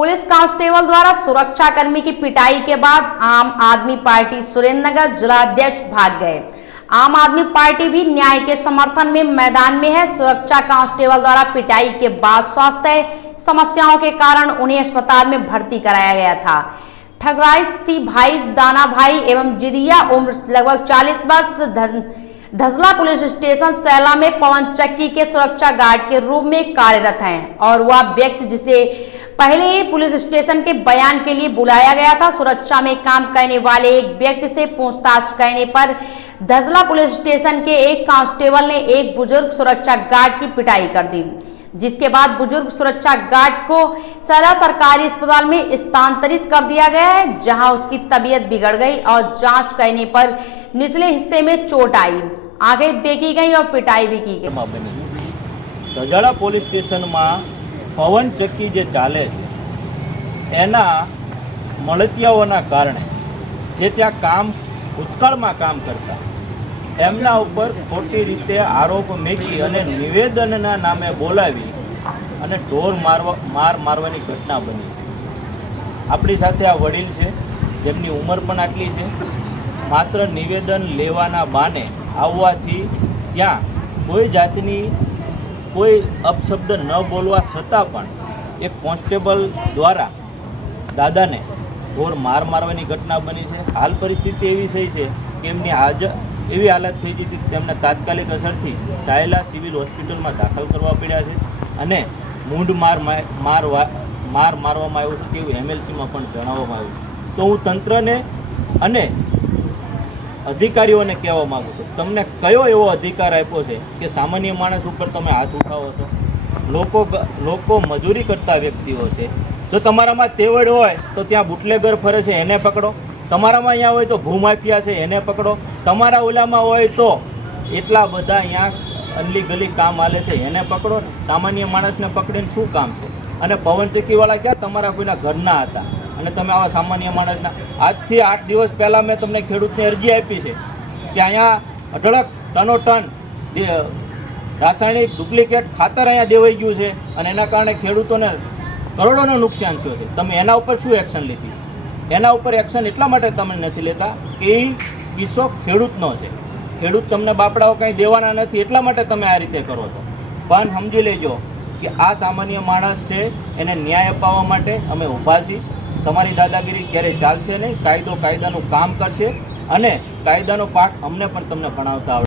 Police constable द्वारा सुरक्षाकर्मी की पिटाई के बाद आम आदमी पार्टी सुरेंद्रनगर जिलाध्यक्ष भाग गए। आम आदमी पार्टी भी न्याय के समर्थन में मैदान में है। सुरक्षा कांस्टेबल द्वारा पिटाई के बाद स्वास्थ्य समस्याओं के कारण उन्हें अस्पताल में भर्ती कराया गया था। ठगराई सी भाई, दाना भाई एवं जिदिया उम्र लगभग 40 वर्ष धजला पुलिस स्टेशन सैला में पवन चक्की के सुरक्षा गार्ड के रूप में कार्यरत हैं और वह व्यक्ति जिसे पहले ही पुलिस स्टेशन के बयान के लिए बुलाया गया था। सुरक्षा में काम करने वाले एक व्यक्ति से पूछताछ करने पर धजला पुलिस स्टेशन के एक कांस्टेबल ने एक बुजुर्ग सुरक्षा गार्ड की पिटाई कर दी, जिसके बाद बुजुर्ग सुरक्षा गार्ड को सैला सरकारी अस्पताल में स्थानांतरित कर दिया गया है, जहां उसकी तबीयत बिगड़ गई और जांच करने पर निचले हिस्से में चोट आई, आंखें देखी गई और पिटाई भी की गई। धजाड़ा पोलीस स्टेशन में पवन चक्की जे चाले एना મળતિયાઓના કારણે જે ત્યાં કામ ભૂતકાળમાં કામ કરતા એમના ઉપર ખોટી રીતે આરોપ મૂકી અને નિવેદનના નામે બોલાવી અને ઢોર મારવાની ઘટના બની છે। આપણી સાથે આ વડીલ છે જેમની ઉંમર પણ આટલી છે। માત્ર નિવેદન લેવાના બાને આવવાથી ત્યાં કોઈ જાતની કોઈ અપશબ્દ ન બોલવા છતાં પણ એક કોન્સ્ટેબલ દ્વારા દાદાને ઢોર મારવાની ઘટના બની છે। હાલ પરિસ્થિતિ એવી થઈ છે કે એમની એવી હાલત થઈ હતી કે તેમને તાત્કાલિક અસરથી સાયલા સિવિલ હોસ્પિટલમાં દાખલ કરવા પડ્યા છે અને મૂંઢ મારવામાં આવ્યો છે તેવું એમએલસીમાં પણ જણાવવામાં આવ્યું છે। તો હું તંત્રને અને અધિકારીઓને કહેવા માગું છું, તમને કયો એવો અધિકાર આપ્યો છે કે સામાન્ય માણસ ઉપર તમે હાથ ઉઠાવો છો? લોકો મજૂરી કરતા વ્યક્તિઓ છે। જો તમારામાં તેવડ હોય તો ત્યાં બુટલેગર ફરે છે એને પકડો, તમારામાં અહીંયા હોય તો ભૂમાફિયા છે એને પકડો, તમારા ઓલામાં હોય તો એટલા બધા અહીંયા અનલી ગલી કામ હાલે છે એને પકડો ને। સામાન્ય માણસને પકડીને શું કામ છે? અને પવન ચક્કીવાળા ક્યાં તમારા કોઈના ઘરના હતા અને તમે આવા સામાન્ય માણસના? આજથી 8 દિવસ પહેલાં મેં તમને ખેડૂતને અરજી આપી છે કે અહીંયા અઢળક ટનો ટન રાસાયણિક ડુપ્લિકેટ ખાતર અહીંયા દેવાઈ ગયું છે અને એના કારણે ખેડૂતોને કરોડોનું નુકસાન થયું છે। તમે એના ઉપર શું એક્શન લીધી? એના ઉપર એક્શન એટલા માટે તમે નથી લેતા કે એ કિસ્સો ખેડૂતનો છે, ખેડૂત તમને બાપડાઓ કંઈ દેવાના નથી એટલા માટે તમે આ રીતે કરો છો। પણ સમજી લેજો કે આ સામાન્ય માણસ છે, એને ન્યાય અપાવવા માટે અમે ઊભા છીએ। તમારી દાદાગીરી ક્યારેય ચાલશે નહીં। કાયદો કાયદાનું કામ કરશે અને કાયદાનો પાઠ અમને પણ તમને ભણાવતા આવડે।